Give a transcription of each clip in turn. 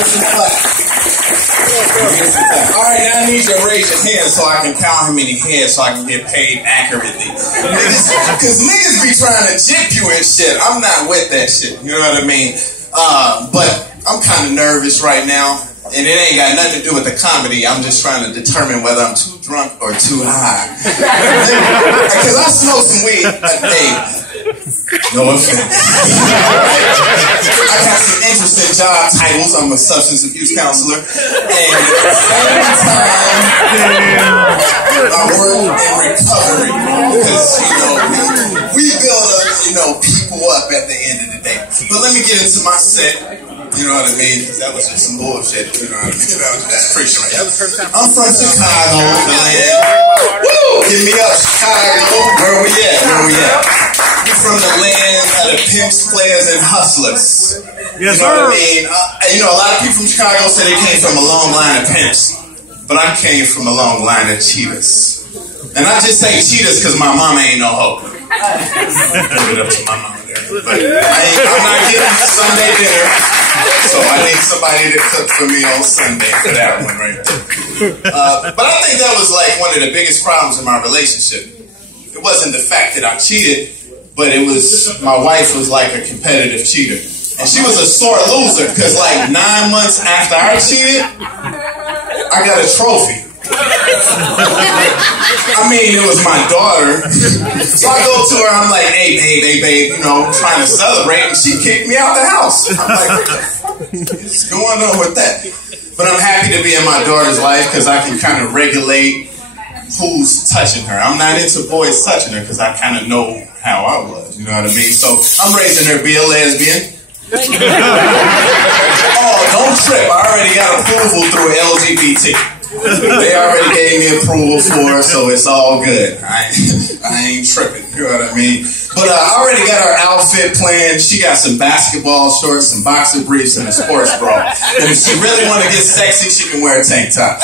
All right, now I need you to raise your hand so I can count how many heads so I can get paid accurately. Because niggas be trying to jip you and shit. I'm not with that shit. You know what I mean? But I'm kind of nervous right now. And it ain't got nothing to do with the comedy. I'm just trying to determine whether I'm too drunk or too high. Because I smoke some weed a day. No offense. I got some interesting job titles. I'm a substance abuse counselor. And at the same time, I work in recovery. Because, we build up, people up at the end of the day. But let me get into my set. You know what I mean? Because that was just some bullshit. You know what I mean? That was just preaching right now. I'm from Chicago, the land. Woo! Give me up, Chicago. Where we at? We from the land of the pimps, players, and hustlers. Yes, you know what I mean? A lot of people from Chicago say they came from a long line of pimps. But I came from a long line of cheaters. And I just say cheaters because my mama ain't no hoe. Give it up to my mama there. But I'm not getting Sunday dinner. So I need somebody to cook for me on Sunday for that one right there. But I think that was like one of the biggest problems in my relationship. It wasn't the fact that I cheated, but it was my wife was like a competitive cheater. And she was a sore loser because like 9 months after I cheated, I got a trophy. I mean, it was my daughter. So I go to her, I'm like, hey, babe, trying to celebrate, and she kicked me out the house. I'm like, what the fuck is going on with that? But I'm happy to be in my daughter's life because I can kind of regulate who's touching her. I'm not into boys touching her because I kind of know how I was, you know what I mean? So I'm raising her to be a lesbian. Oh, don't trip. I already got approval through LGBT. They already gave me approval for her, so it's all good. I ain't tripping, you know what I mean? But I already got her outfit planned. She got some basketball shorts, some boxer briefs, and a sports bra. And if she really want to get sexy, she can wear a tank top.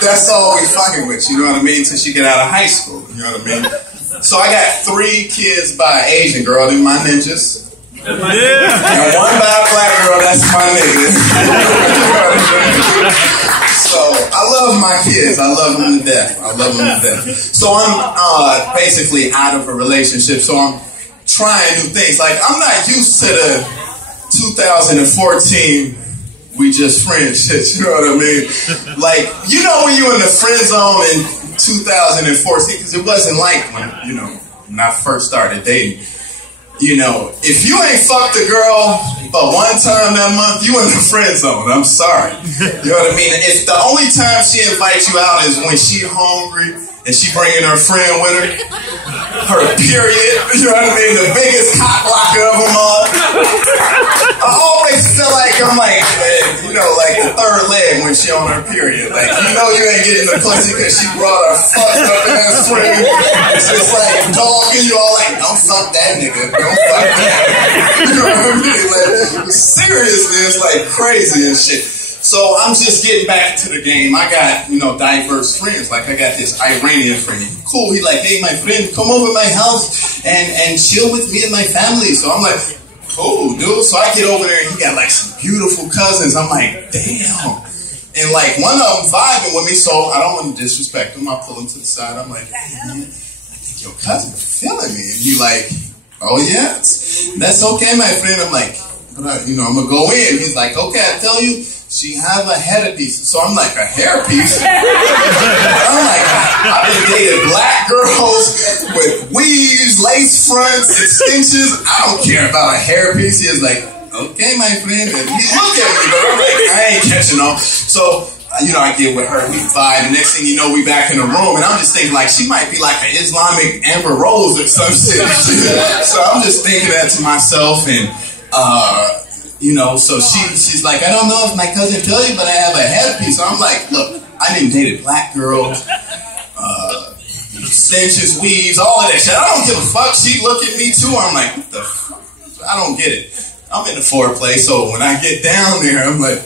That's all we fucking with, you know what I mean? Till she get out of high school, you know what I mean? So I got 3 kids by an Asian girl, they're my ninjas. And 1 by a black girl, that's my nigga. So I love my kids. I love them to death. So I'm basically out of a relationship. So I'm trying new things. Like, I'm not used to the 2014 we just friends shit. You know what I mean? Like, when you in the friend zone in 2014, because it wasn't like when I first started dating. If you ain't fucked a girl but one time that month, you in the friend zone. I'm sorry. You know what I mean? If the only time she invites you out is when she hungry and she bringing her friend with her period. You know what I mean? The biggest cock blocker of them all. I always feel like I'm like the third leg when she on her period. Like, you ain't getting the pussy because she brought her fucked up ass friend. It's just like dogging you all like, don't fuck that nigga. Don't fuck that. You know what I mean? Like, seriously, it's like crazy and shit. So I'm just getting back to the game. I got, diverse friends. Like, I got this Iranian friend. Cool. He like, hey, my friend, come over to my house and chill with me and my family. So I'm like, cool, dude. So I get over there and he got like some beautiful cousins. I'm like, damn. And like one of them vibing with me, so I don't want to disrespect him. I pull him to the side. I'm like, hey, man, I think your cousin's feeling me. And he like, oh yeah, that's okay, my friend. I'm like, but I'm gonna go in. He's like, okay, I tell you, she have a headpiece. So I'm like, a hairpiece? I'm like, I've been dating black girls with weaves, lace fronts, extensions. I don't care about a hairpiece. He was like, okay, my friend. And he looked at me, but I'm like, I ain't catching on. So, I get with her, we vibe. The next thing you know, we back in the room. And I'm just thinking, like, she might be like an Islamic Amber Rose or some shit. So I'm just thinking that to myself. And, so she's like, I don't know if my cousin told you, but I have a headpiece. So I'm like, look, I didn't date black girls, extensions, weaves, all of that shit. I don't give a fuck. She look at me too. I'm like, what the fuck? I don't get it. I'm in the foreplay, so when I get down there, I'm like,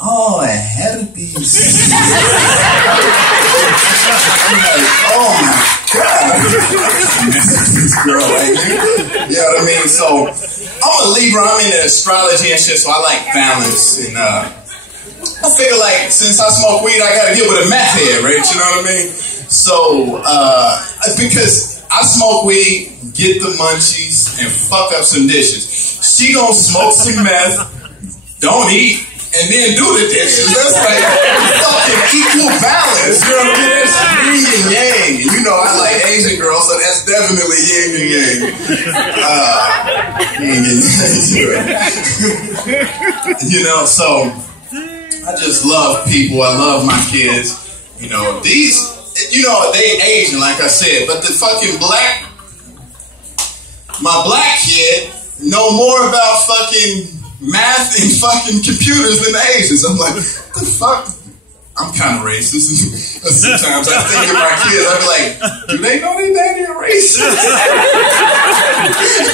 oh, I had a piece. I'm like, oh my God. This girl, like, you know what I mean? So, I'm a Libra, I'm into astrology and shit, so I like balance. And I figure, like, since I smoke weed, I gotta get with a meth head, right? You know what I mean? So, because I smoke weed, get the munchies, and fuck up some dishes. She gon' smoke some meth, don't eat, and then do the dishes. That's like fucking equal balance. You know what I mean? It's yin and yang. And you know, I like Asian girls, so that's definitely yin and yang. Yin and yang. You know, so I just love people. I love my kids. You know, these, you know, they Asian, like I said, but the fucking my black kid know more about fucking math and fucking computers than the Asians. I'm like, what the fuck? I'm kind of racist. Sometimes I think of my kids, I be like, do they know their daddy a racist?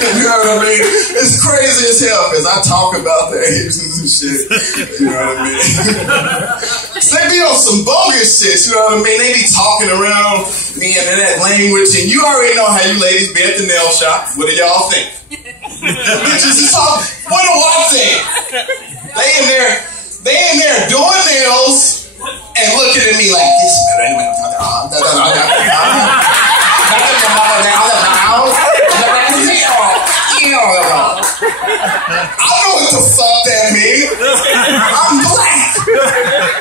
You know what I mean? It's crazy as hell because I talk about the Asians and shit. You know what I mean? They be on some bogus shit, you know what I mean? They be talking around me in that language, and you already know how you ladies be at the nail shop. What do y'all think? Bitches is talking. What do I think? They in there doing nails and looking at me like this. I know what the fuck that means. I'm black.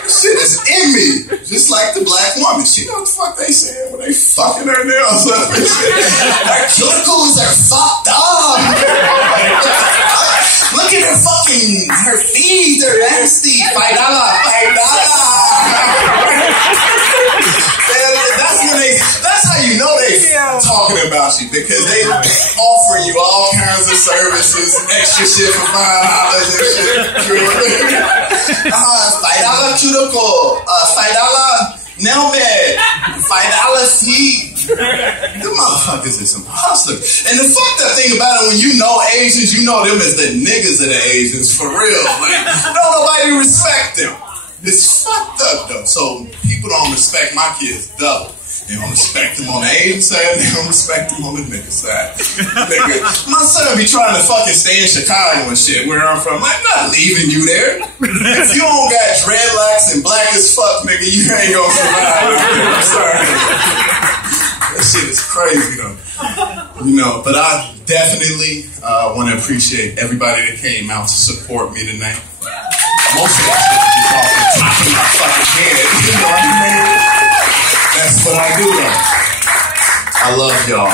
Shit is in me. Just like the black woman. She know what the fuck they saying when they fucking her nails up and shit. Her cuticles are fucked up. Look at her fucking, her feet, they're nasty. $5. That's how you know they talking about you, because they offer you all kinds of services, extra shit for $5 and shit. $5 cuticle, $5 nail bed, $5 feet. Them motherfuckers is some hustlers. And the fucked up thing about it, when you know Asians, you know them as the niggas of the Asians, for real. Like, don't nobody respect them. It's fucked up though. So people don't respect my kids double. They don't respect them on the Asian side, they don't respect them on the nigga side. Nigga, my son be trying to fucking stay in Chicago and shit, where I'm from. I'm not leaving you there. If you don't got dreadlocks and black as fuck, nigga, you ain't gonna survive. I'm sorry. That shit is crazy though. You know, but I definitely want to appreciate everybody that came out to support me tonight. Most of that shit is off the top of my fucking head. You know what I mean? That's what I do though. I love y'all.